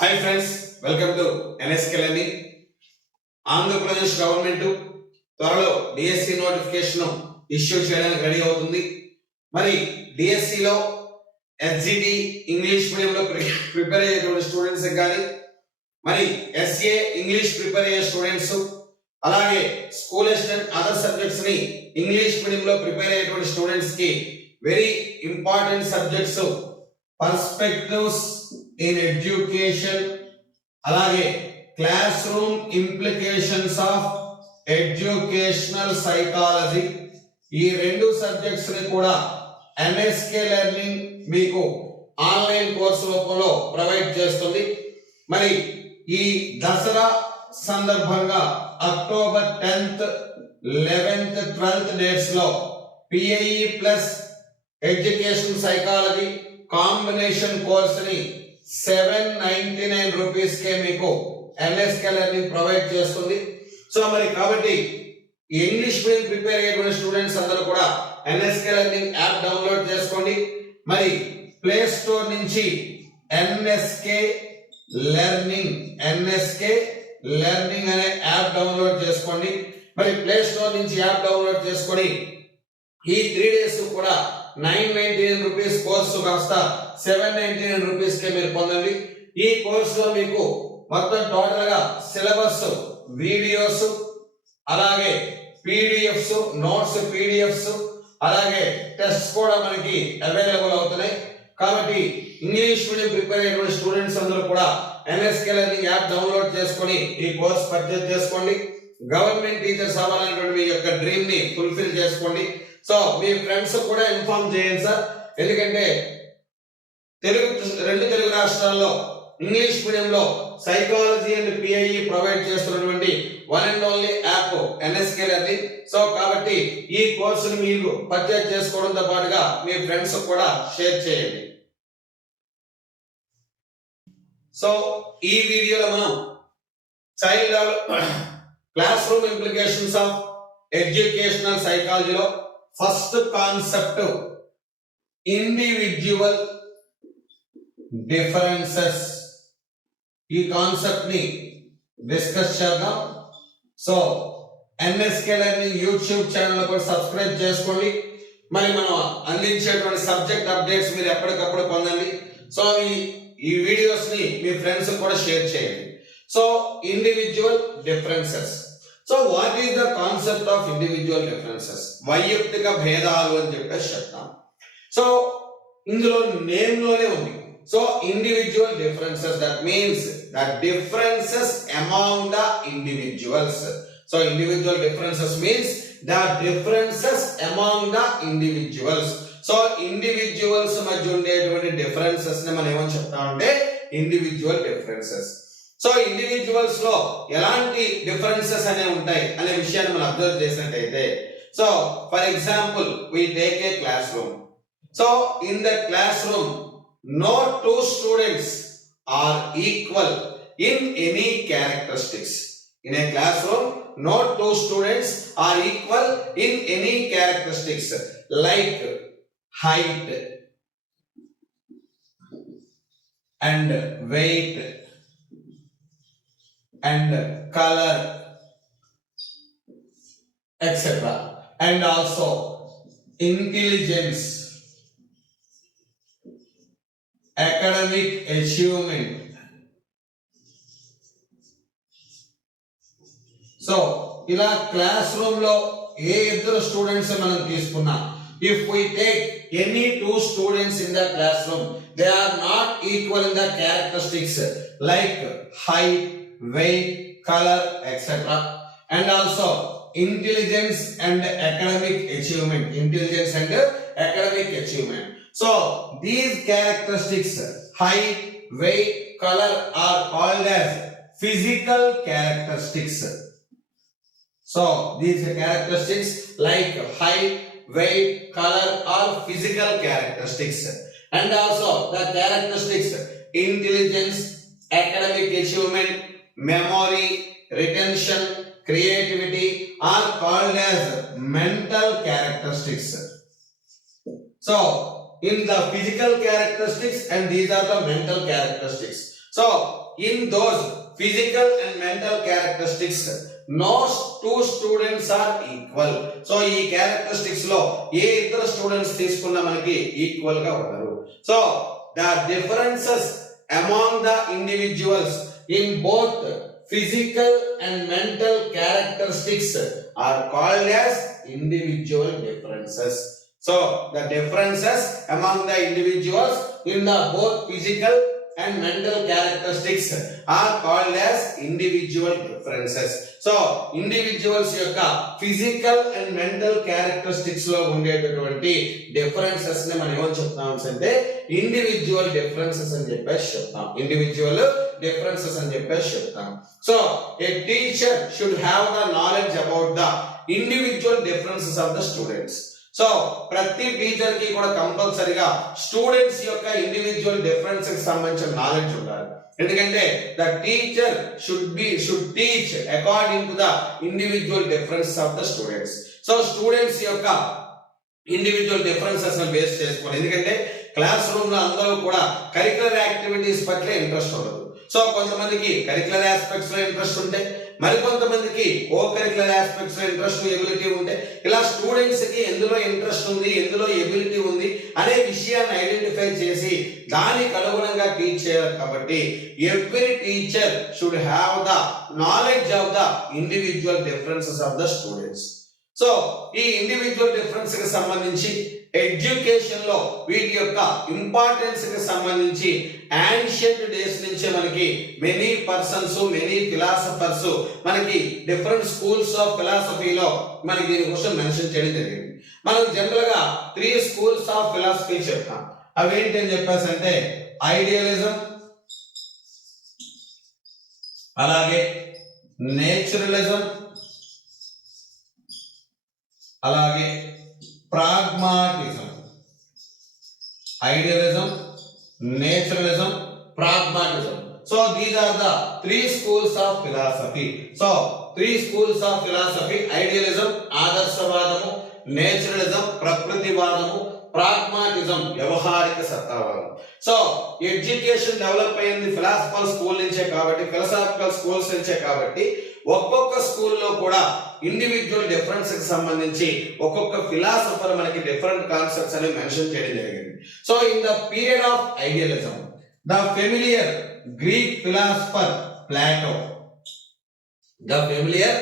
Hi friends, welcome to NSK Learning. Andhra Pradesh government త్వరలో DSC notification issue చేయడానికి ready అవుతుంది. మరి DSC లో SGT ఇంగ్లీష్ మీడియంలో ప్రిపేర్ అయ్యేటువంటి స్టూడెంట్స్ కానీ మరి SA ఇంగ్లీష్ ప్రిపేర్ అయ్యే స్టూడెంట్స్ అలాగే స్కూల్ అసిస్టెంట్ అదర్ సబ్జెక్ట్స్ ని ఇంగ్లీష్ మీడియంలో ప్రిపేర్ అయ్యేటువంటి స్టూడెంట్స్ కి very important subjects perspectives in education అలాగే classroom implications of educational psychology ఈ రెండు సబ్జెక్ట్స్ ని కూడా NSK లెర్నింగ్ మీకు ఆన్లైన్ కోర్సు రూపంలో ప్రొవైడ్ చేస్తుంది. మరి ఈ దసరా సందర్భంగా October 10th 11th 12th dates లో PIE plus education psychology combination course ని 799 రూపీస్ కే మీకు NSK లెర్నింగ్ ప్రొవైడ్ చేస్తుంది. సో మరి కాబట్టి ఇంగ్లీష్ మీడియం ప్రిపేర్ అయ్యేటువంటి స్టూడెంట్స్ అందరూ కూడా NSK లెర్నింగ్ యాప్ డౌన్లోడ్ చేసుకోండి. మరి ప్లే స్టోర్ నుంచి NSK లెర్నింగ్ అనే యాప్ డౌన్లోడ్ చేసుకోండి. మరి ప్లే స్టోర్ నుంచి యాప్ డౌన్లోడ్ చేసుకొని ఈ 3 డేస్ కూడా 999 రూపీస్ కోర్సు కాస్త 799 రూపీస్ కే మీరు పొందండి. ఈ కోర్సులో మీకు మొత్తం టోటల్ గా సిలబస్, వీడియోస్, అలాగే PDFs, నోట్స్ PDFs, అలాగే టెస్ట్ కూడా మనకి అవైలబుల్ అవుతున్నాయి. కాబట్టి ఇంగ్లీష్ మీడియం ప్రిపేర్ అయ్యే స్టూడెంట్స్ అందరూ కూడా NSK లెర్నింగ్ యాప్ డౌన్లోడ్ చేసుకొని ఈ కోర్స్ పర్చేజ్ చేసుకోండి. గవర్నమెంట్ టీచర్స్ అవ్వాలనేటువంటి మీ యొక్క డ్రీమ్ ని ఫుల్ఫిల్ చేసుకోండి. సో మీ ఫ్రెండ్స్ కూడా ఇన్ఫార్మ్ చేయండి సార్. ఎందుకంటే రెండు తెలుగు రాష్ట్రాల్లో ఇంగ్లీష్ మీడియంలో సైకాలజీ అండ్ PIE ప్రొవైడ్ చేస్తున్నటువంటి one and only app NSK learning. So కాబట్టి ఈ కోర్సును మీరు పర్చేజ్ చేసుకోవడంతో పాటుగా మీ ఫ్రెండ్స్ కూడా షేర్ చేయండి. సో ఈ వీడియోలో మనం child classroom implications of educational సైకాలజీలో ఫస్ట్ కాన్సెప్ట్ ఇండివిడ్యువల్ డిఫరెన్సెస్ ఈ కాన్సెప్ట్ ని డిస్కస్ చేద్దాం. So NSK learning YouTube channel కూడా సబ్స్క్రైబ్ చేసుకోండి. మరి మనం అందించేటువంటి సబ్జెక్ట్ అప్డేట్స్ మీరు ఎప్పటికప్పుడు పొందండి. సో ఈ వీడియోస్ ని మీ ఫ్రెండ్స్ కూడా షేర్ చేయండి. So individual differences. So what is the concept of individual differences? వైయక్తిక భేదాలు అని చెప్పేసి చెప్తాం. సో ఇందులో నేమ్ లోనే ఉంది. So individual differences, that means the differences among the individuals. So individual differences means the differences among the individuals. So individuals మధ్య ఉండేటువంటి differences ని మనం ఏమని చెప్తామంటే individual differences. సో ఇండివిజువల్స్ లో ఎలాంటి డిఫరెన్సెస్ అనేవి ఉంటాయి అనే విషయాన్ని మనం అబ్జర్వ్ చేసినట్టయితే, so for example we take a classroom. So in the classroom no two students are equal in any characteristics. In a classroom, no two students are equal in any characteristics like height and weight and color, etc. And also intelligence, academic achievement. So ఇలా class room లో ఏ ఇద్దరు students మనం తీసుకున్నా, if we take any two students in the classroom, they are not equal in the characteristics like height, weight, color, etc. and also intelligence and academic achievement. So these characteristics, height, weight, color, are called as physical characteristics. So these characteristics like height, weight, color are physical characteristics. And also the characteristics intelligence, academic achievement, memory, retention, creativity are called as mental characteristics. So in the physical characteristics and these are the mental characteristics. So in those physical and mental characteristics no two students are equal. So ఈ characteristics లో ఏ ఇద్దరు students తీసుకున్నా మనకి equal గా ఉంటారు. So the differences among the individuals in both physical and mental characteristics are called as individual differences. So the differences among the individuals in the both physical and mental characteristics are called as individual differences. So individuals యొక్క physical and mental characteristics లో ఉండేటటువంటి differences ని మనం ఏమని చెప్తాం అంటే individual differences అని చెప్పేసి చెప్తాం. individual differences అని చెప్పేసి చెప్తాం. So a teacher should have the knowledge about the individual differences of the students. So ప్రతి టీచర్ కి కూడా కంపల్సరీగా స్టూడెంట్స్ యొక్క ఇండివిజువల్ డిఫరెన్స్ కి సంబంధించిన నాలెడ్జ్ ఉండాలి. ఎందుకంటే the teacher should teach according to the individual differences of the students. So students యొక్క ఇండివిజువల్ డిఫరెన్సెస్ ని బేస్ చేసుకోవాలి. ఎందుకంటే క్లాస్ రూమ్ లో అందరూ కూడా కరిక్యులర్ యాక్టివిటీస్ పట్ల ఇంట్రెస్ట్ ఉండదు. సో కొంతమందికి కరిక్యులర్ ఆస్పెక్ట్స్ లో ఇంట్రెస్ట్ ఉంటాయి, మరికొంతమందికి కో కరిక్యులర్ ఆస్పెక్ట్స్ లో ఇంట్రెస్ట్ ఎబిలిటీ ఉంటాయి. ఇలా స్టూడెంట్స్ కి ఎందులో ఇంట్రెస్ట్ ఉంది, ఎందులో ఎబిలిటీ ఉంది అనే విషయాన్ని ఐడెంటిఫై చేసి దానికి అనుగుణంగా టీచ్ చేయాలి. కాబట్టి every teacher should have the knowledge of the individual differences of the students. So ఈ ఇండివిజువల్ డిఫరెన్స్ కి సంబంధించి ఎడ్యుకేషన్ లో వీటి యొక్క ఇంపార్టెన్స్ కి సంబంధించి యాన్షియంట్ డేస్ నుంచి మనకి మెనీ పర్సన్స్ మెనీ ఫిలాసఫర్స్ మనకి డిఫరెంట్ స్కూల్స్ ఆఫ్ ఫిలాసఫీలో మనకి దీని కోసం మెన్షన్ చేయడం జరిగింది. మనం జనరల్ గా 3 స్కూల్స్ ఆఫ్ ఫిలాసఫీ చెప్తాం. అవి ఏంటి అని చెప్పేసి అంటే ఐడియలిజం, అలాగే నేచురలిజం, అలాగే pragmatism. Idealism, naturalism, pragmatism. So these are the 3 schools of philosophy. So 3 schools of philosophy idealism ఆదర్శవాదము, నేచురలిజం ప్రకృతివాదము, ప్రాగ్మాటిజం వ్యవహారిక సత్తావాదం. సో ఎడ్యుకేషన్ డెవలప్ అయింది ఫిలాసఫికల్ స్కూల్ నుంచే కాబట్టి, ఫిలాసఫికల్ స్కూల్స్ నుంచే కాబట్టి ఒక్కొక్క స్కూల్లో కూడా ఇండివిజువల్ డిఫరెన్స్ కి సంబంధించి ఒక్కొక్క ఫిలాసఫర్ మనకి డిఫరెంట్ కాన్సెప్ట్స్ అని మెన్షన్ చేయడం జరిగింది. So in the period of idealism the familiar Greek philosopher Plato, the familiar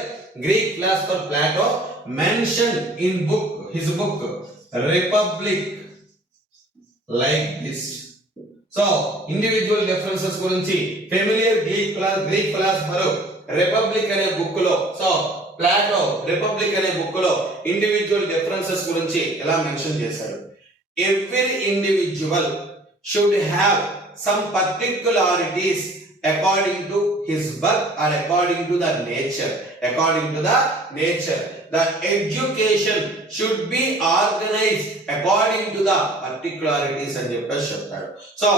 Greek philosopher Plato mentioned in his book Republic like this. So individual differences గురించి familiar Greek philosopher Republic అనే book లో, so Plato Republic అనే book లో individual differences గురించి ఎలా mention చేశారు. Every individual should have some particularities according to his birth or according to the nature. According to the nature, the education should be organized according to the particularities and చెప్తాడు. So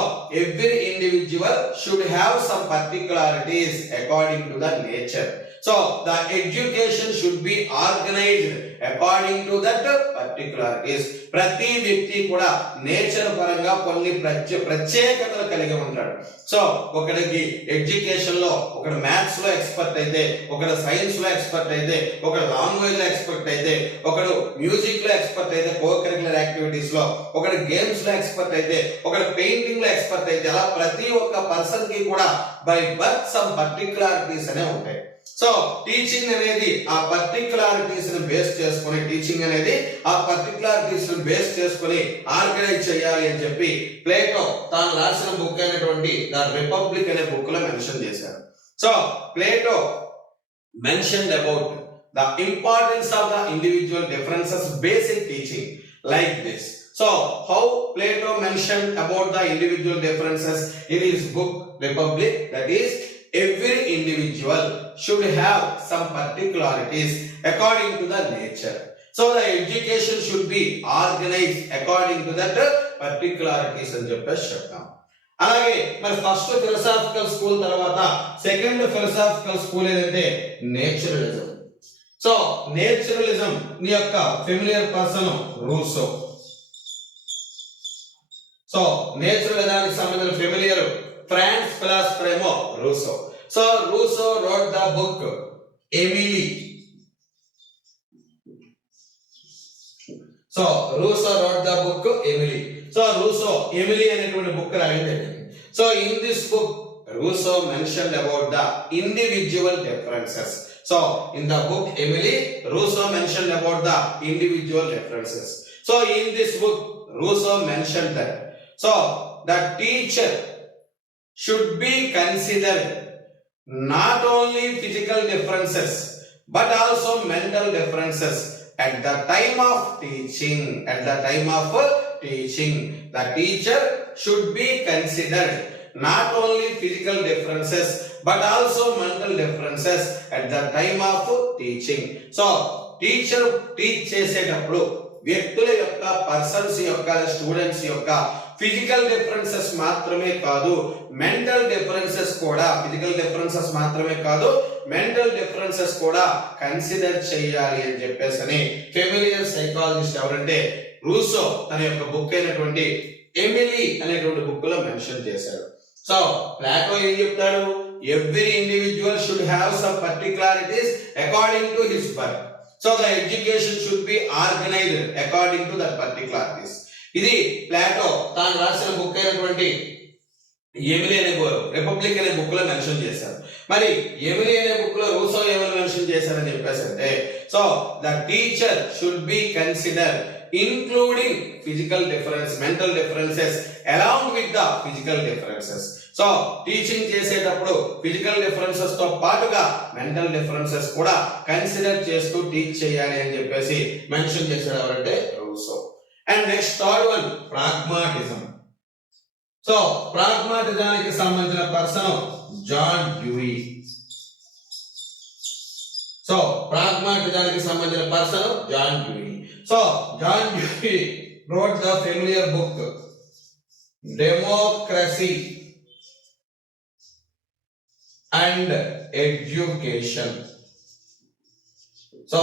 every individual should have some particularities according to the nature. So the education should be organized according to that particularities. ప్రతి వ్యక్తి కూడా nature పరంగా కొన్ని ప్రత్యేకతలు కలిగి ఉంటాడు. So ఒకరికి ఎడ్యుకేషన్ లో ఒకడు మ్యాథ్స్ లో ఎక్స్పర్ట్ అయితే, ఒకడు సైన్స్ లో ఎక్స్పర్ట్ అయితే, ఒకడు లాంగ్వేజ్ లో ఎక్స్పర్ట్ అయితే, ఒకడు మ్యూజిక్ లో ఎక్స్పర్ట్ అయితే కో కరిక్యులర్ యాక్టివిటీస్ లో, ఒకడు గేమ్స్ లో ఎక్స్పర్ట్ అయితే, ఒకడు పెయింటింగ్ లో ఎక్స్పర్ట్ అయితే, అలా ప్రతి ఒక్క పర్సన్ కి కూడా బై బర్త్ సమ్ పర్టిక్యులారిటీస్ అనే ఉంటాయి. సో టీచింగ్ అనేది ఆ పర్టిక్యులారిటీస్ ని బేస్ చేసుకొని, టీచింగ్ అనేది ఆ పర్టిక్యులారిటీస్ ని బేస్ చేసుకొని ఆర్గనైజ్ చేయాలి అని చెప్పి ప్లేటో తాను రాసిన బుక్ అయినటువంటి ద రిపబ్లిక్ అనే బుక్ లో మెన్షన్ చేశారు. So Plato mentioned about the importance of the individual differences basic teaching like this. So how Plato mentioned about the individual differences in his book Republic, that is every individual should have some particularities according to the nature. So the education should be organized according to that particularities అని చెప్పేసి చెప్తాం. అలాగే మరి first philosophical school తర్వాత second philosophical school ఏదంటే నేచురలిజం. So నేచురలిజం ని యొక్క familiar person Russo. So నేచురలిజానికి సంబంధించిన ఫెమిలియర్ French philosopher ఏమో Rousseau. So Rousseau wrote the book Emily. So Rousseau wrote the book Emily. So Rousseau Emily అనేటువంటి బుక్ రాయడం జరిగింది. So in this book Rousseau mentioned about the individual differences. So in the book Emily, Rousseau mentioned about the individual differences. So in this book Rousseau mentioned that so the teacher should be considered not only physical differences but also mental differences at the time of teaching. At the time of teaching, the teacher should be considered not only physical differences but also mental differences at the time of teaching. So teacher teach చేసేటప్పుడు వ్యక్తుల యొక్క persons యొక్క students యొక్క physical differences మాత్రమే కాదు mental differences కూడా physical differences మాత్రమే కాదు మెంటల్ డిఫరెన్సెస్ కూడా కన్సిడర్ చేయాలి అని చెప్పేసి ఫెమిలియర్ సైకాలజిస్ట్ ఎవరంటే రూసో తన యొక్క బుక్ అయినటువంటి ఎమిలీ అనేటువంటి బుక్ లో మెన్షన్ చేశాడు. సో ప్లాటో ఏం చెప్తాడు? Every individual should have some particularities according to his birth. So the education should be organized according to that particularities. ఇది ప్లాటో తాను రాసిన బుక్ అయినటువంటి ఎమిలీ అనే రిపబ్లిక్ అనే బుక్ లో మెన్షన్ చేశారు. మరి ఎమిలీ అనే బుక్ లో రూసో ఏమని మెన్షన్ చేశారని చెప్పేసి అంటే so the teacher should be consider including physical difference mental differences along with the physical differences. So teaching చేసేటప్పుడు ఫిజికల్ డిఫరెన్సెస్ తో పాటుగా మెంటల్ డిఫరెన్సెస్ కూడా కన్సిడర్ చేస్తూ టీచ్ చేయాలి అని చెప్పేసి మెన్షన్ చేశాడు ఎవరంటే Rousseau. And next third one pragmatism. So ప్రాగ్మాటిజానికి సంబంధించిన పర్సన్ జాన్ డ్యూయి. సో ప్రాగ్మాటిజానికి సంబంధించిన person John Dewey. So John Dewey wrote the familiar book Democracy and Education. So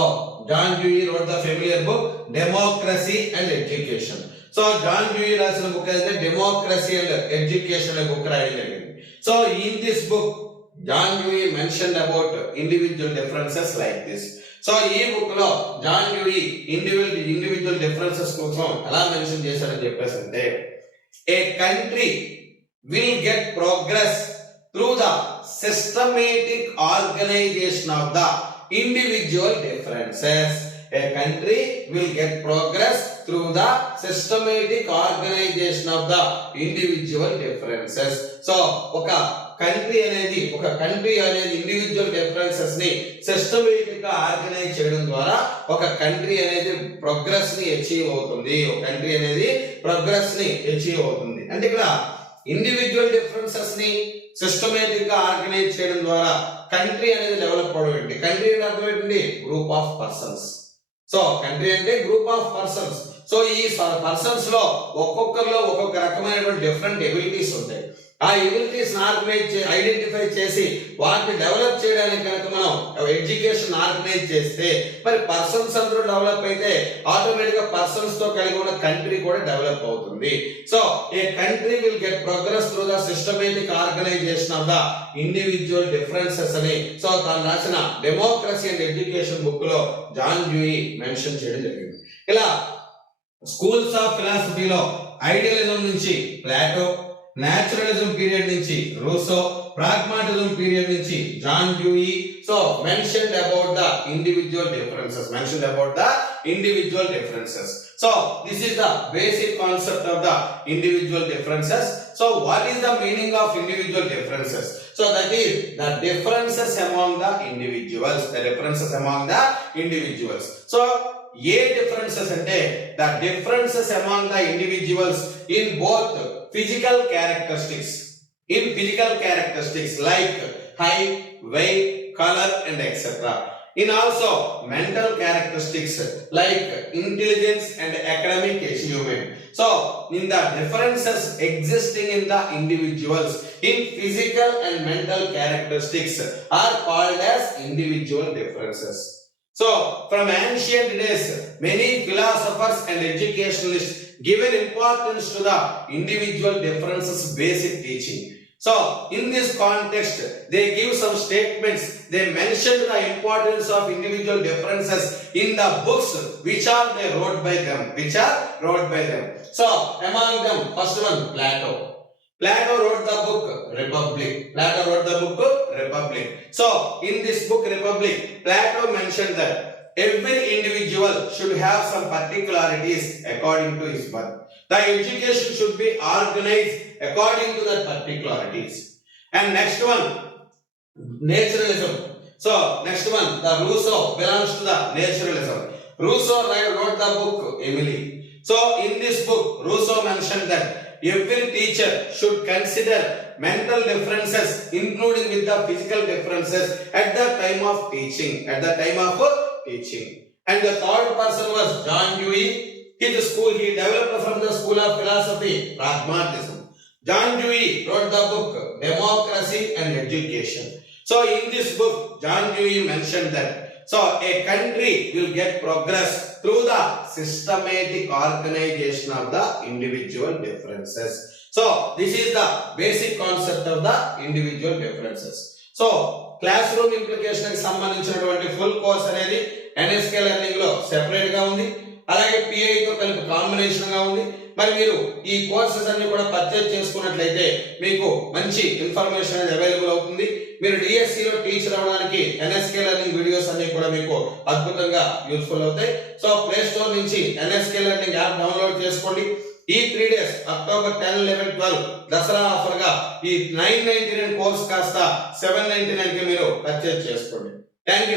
John Dewey wrote the familiar book Democracy and Education. So John Dewey రాసిన book అయితే Democracy and Education అనే book రాయడం జరిగింది. So in this book John Dewey mentioned about individual differences like this. So ఈ book లో John Dewey individual differences కోసం ఎలా mention చేశారని చెప్పేసి అంటే a country will get progress through the systematic organisation of the individual differences. A country will get progress through the systematic organisation of the individual differences. So ఒక country అనేది individual differences ని systematic గా organise చేయడం ద్వారా ఒక country అనేది progress ని achieve అవుతుంది. ఒక కంట్రీ అనేది ప్రోగ్రెస్ ని అచీవ్ అవుతుంది. అంటే ఇక్కడ ఇండివిజువల్ డిఫరెన్సెస్ ని సిస్టమేటిక్ గా ఆర్గనైజ్ చేయడం ద్వారా కంట్రీ అనేది డెవలప్ అవడం ఏంటి? కంట్రీ అంటే అర్థం ఏంటండి? Group of persons. So country అంటే గ్రూప్ ఆఫ్ పర్సన్స్. సో ఈ పర్సన్స్ లో ఒక్కొక్కరిలో ఒక్కొక్క రకమైనటువంటి డిఫరెంట్ ఎబిలిటీస్ ఉంటాయి. ఆ ఎబిలిటీస్ ఐడెంటిఫై చేసి వాటిని డెవలప్ చేయడానికి కనుక మనం ఎడ్యుకేషన్ ఆర్గనైజ్ చేస్తే మరి పర్సన్స్ అందరూ డెవలప్ అయితే ఆటోమేటిక్ గా పర్సన్స్ తో కలిగి ఉన్న కంట్రీ కూడా డెవలప్ అవుతుంది. So a country will get progress through the systematic organisation of the individual differences అని సో తాను రాసిన డెమోక్రసీ అండ్ ఎడ్యుకేషన్ బుక్ లో జాన్ డ్యూయి మెన్షన్ చేయడం జరిగింది. ఇలా స్కూల్స్ ఆఫ్ ఫిలాసఫీలో ఐడియలిజం నుంచి ప్లాటో, న్యాచురలిజం పీరియడ్ నుంచి రూసో, ప్రాగ్మాటిజం పీరియడ్ నుంచి John Dewey so mentioned about the individual differences. So this is the basic concept of the individual differences. So what is the meaning of individual differences? So that is the differences among the individuals. So A differences అంటే the differences among the individuals in both physical characteristics like height, weight, color and etc. In also mental characteristics like intelligence and academic achievement. So in the differences existing in the individuals in physical and mental characteristics are called as individual differences. So from ancient days many philosophers and educationalists given importance to the individual differences basic teaching. So in this context, they give some statements. They mentioned the importance of individual differences in the books which are they wrote by them. So among them, first one, Plato. Plato wrote the book Republic. So in this book Republic, Plato mentioned that every individual should have some particularities according to his birth. The education should be organized according to the particularities. And next one, naturalism. So next one, the Rousseau belongs to the naturalism. Rousseau wrote the book Emily. So in this book, Rousseau mentioned that every teacher should consider mental differences, including with the physical differences, at the time of teaching. And the third person was John Dewey. He developed from the school of philosophy, pragmatism. John Dewey wrote the book Democracy and Education. So in this book, John Dewey mentioned that a country will get progress through the systematic organization of the individual differences. So this is the basic concept of the individual differences. So classroom implication కి సంబంధించినటువంటి full course అనేది NSK learning లో separate గా ఉంది. అలాగే PI తో కలిపి combination గా ఉంది. మరి మీరు ఈ కోర్సెస్ అన్ని కూడా పర్చేజ్ చేసుకున్నట్లయితే మీకు మంచి ఇన్ఫర్మేషన్ అనేది అవైలబుల్ అవుతుంది. మీరు DSC లో టీచర్ అవడానికి NSK లెర్నింగ్ వీడియోస్ అన్ని కూడా మీకు అద్భుతంగా యూస్ఫుల్ అవుతాయి. సో ప్లే స్టోర్ నుంచి NSK లెర్నింగ్ యాప్ డౌన్లోడ్ చేసుకోండి. ఈ 3 days అక్టోబర్ 10, 11, 12 దసరా ఆఫర్ గా ఈ 999 కోర్స్ కాస్త 799 కి మీరు పర్చేజ్ చేసుకోండి. థాంక్యూ.